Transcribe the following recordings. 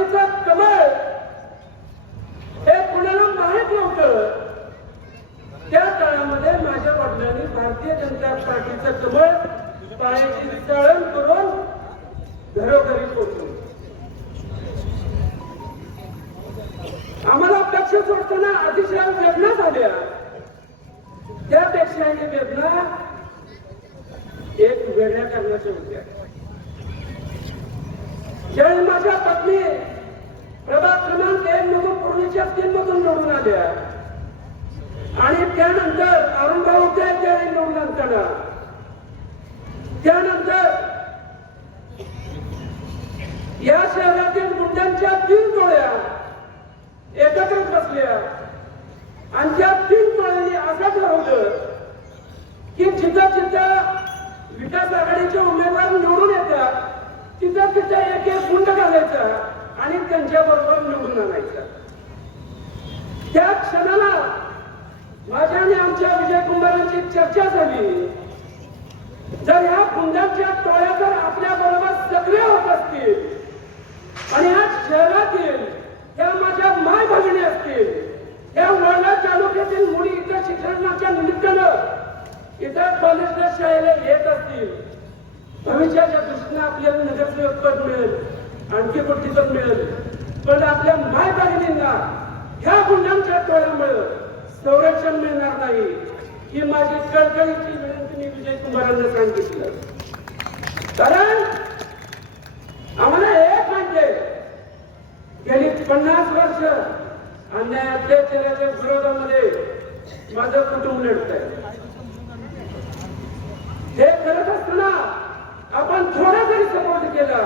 पार्टीचं कमळ हे कुणाला माहीत नव्हतं. त्या काळामध्ये माझ्या वडिलांनी भारतीय जनता पार्टीचं कमळ पायाची तळण करून घरोघरी पोहोचवलं आम्हाला पक्ष सोडताना अतिशय वेदना झाल्या. त्यापेक्षा ही वेदना एक वेगळ्या करण्याच्या होत्या. ज्यावेळी माझ्या पत्नी प्रभाग क्रमांक एक मधून पूर्वीच्या तीन मधून निवडून आल्या आणि त्यानंतर अरुणभाऊ होते त्यावेळी निवडून असताना त्यानंतर या शहरातील गुंडांच्या तीन टोळ्या एकत्र बसल्या. आणि त्या तीन टोळ्यांनी असं ठरवलं की जिथं जिथं विकास आघाडीचे उमेदवार निवडून येतात तिथं तिथं एक एक गुंड घालायचा. आणि त्यांच्या बरोबर निवडून आणायचं. त्या क्षणाला माझ्या आणि आमच्या विजय कुमारांची चर्चा झाली. जर ह्या गुंडांच्या टोळ्या जर आपल्या बरोबर सक्रिय होत असतील. आणि ह्या शहरातील त्या माझ्या माय भगिनी असतील. या वर्णा तालुक्यातील मुली इथं शिक्षणाच्या निमित्तानं इतर कॉलेजला शाळेला येत असतील. भविष्याच्या दृष्टीनं आपल्याला नगरसेवक पद मिळेल. आणखी कोणती मिळेल. पण आपल्या माय बहिणींना ह्या गुंडांच्या टोळ्यामुळे संरक्षण मिळणार नाही ही माझी कळकळीची विनंती मी विजय कुमारांना सांगितलं. कारण आम्हाला एक म्हणजे गेली पन्नास वर्ष अन्याय अत्याचाराच्या विरोधामध्ये माझं कुटुंब लढत आहे हे करत असताना आपण थोडा जरी सपोर्ट केला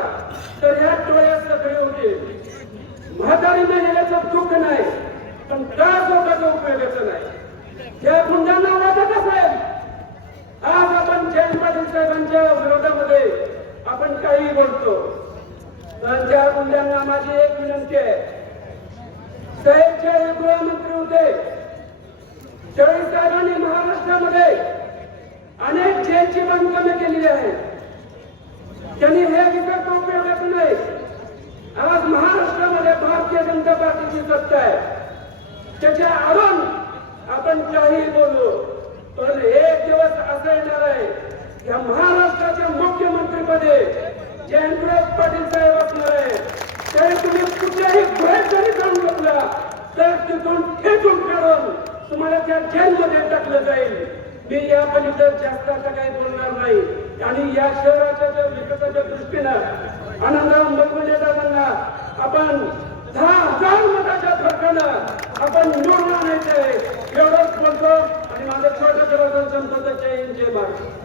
तर या टोळ्या सगळे होते म्हातारीने येण्याचं दुःख नाही पण का स्वतःचा उपयोगाचं नाही. त्या गुंडांना वाटत असेल आज आपण जयंत पाटील साहेबांच्या विरोधामध्ये आपण काही बोलतो. तर त्या गुंड्यांना माझी एक विनंती आहे. साहेब ज्यावेळी गृहमंत्री होते. त्यावेळी साहेबांनी महाराष्ट्रामध्ये अनेक जेलची बांधकामे केलेली आहेत. त्यांनी हे विकत उपयोगाचं नाही आज महाराष्ट्रामध्ये भारतीय जनता पार्टीची सत्ता आहे. त्याच्या आरण आपण काही बोलू पण एक दिवस असं येणार आहे या महाराष्ट्राच्या मुख्यमंत्रीपदी जयंतराज पाटील साहेब असणार आहे. त्याने तुम्ही कुठल्याही गुहेत जरी जाऊन बसला तर तिथून खेचून काढून तुम्हाला त्या जेलमध्ये टाकलं जाईल. मी या पलीकडे जास्त आता काही बोलणार नाही. आणि या शहराच्या ज्या विकासाच्या दृष्टीनं आनंद मलगुंडे जाताना आपण दहा हजार मताच्या फरकानं आपण निवडून आणायचं आहे एवढंच बोलतो आणि माझं छोट्या जरा संपत. जय हिंद जय महाराष्ट्र